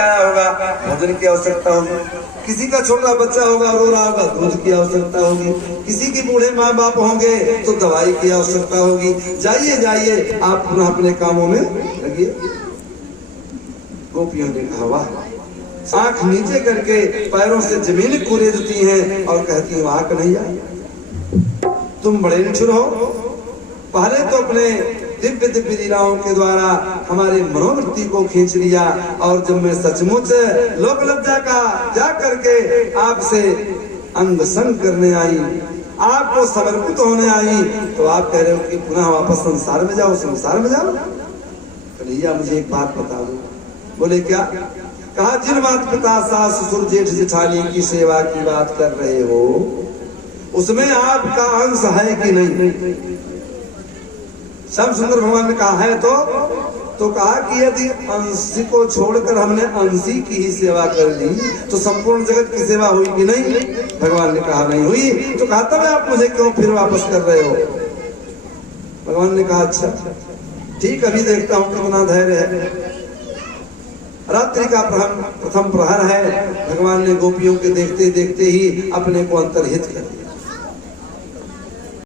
के आया होगा, भोजन की आवश्यकता होगी। किसी का छोटा बच्चा होगा, रो रहा होगा, दूध की आवश्यकता होगी। किसी के बूढ़े माँ बाप होंगे तो दवाई की आवश्यकता होगी। जाइए जाइए, आप पुनः अपने कामों में लगिए। गोपियों ने कहा वाह, आंख नीचे करके पैरों से जमीन कुरेदती हैं और कहती हैं वाह कन्हैया, तुम बड़े निठुर हो। पहले तो अपने दिव्य दिव्य लीलाओं के द्वारा हमारे मनोवृत्ति को खींच लिया, और जब मैं सचमुच लोक लज्जा का जा करके आपसे अंग संग करने आई, आपको समर्पित होने आई, तो आप कह रहे हो कि पुनः वापस संसार में जाओ, संसार में जाओ। कन्हैया मुझे एक बात बता दो। बोले क्या? कहा जिन माता पिता सास ससुर जेठ जेठानी की सेवा की बात कर रहे हो, उसमें आपका अंश है कि नहीं? श्याम सुंदर भगवान ने कहा है तो कहा कि यदि अंशी को छोड़कर हमने अंशी की ही सेवा कर ली तो संपूर्ण जगत की सेवा हुई कि नहीं? भगवान ने कहा नहीं हुई। तो कहा तब आप मुझे क्यों फिर वापस कर रहे हो? भगवान ने कहा अच्छा ठीक, अभी देखता हूं कितना धैर्य है। रात्रि का प्रथम प्रहर है। भगवान ने गोपियों के देखते देखते ही अपने को अंतर्हित कर दिया।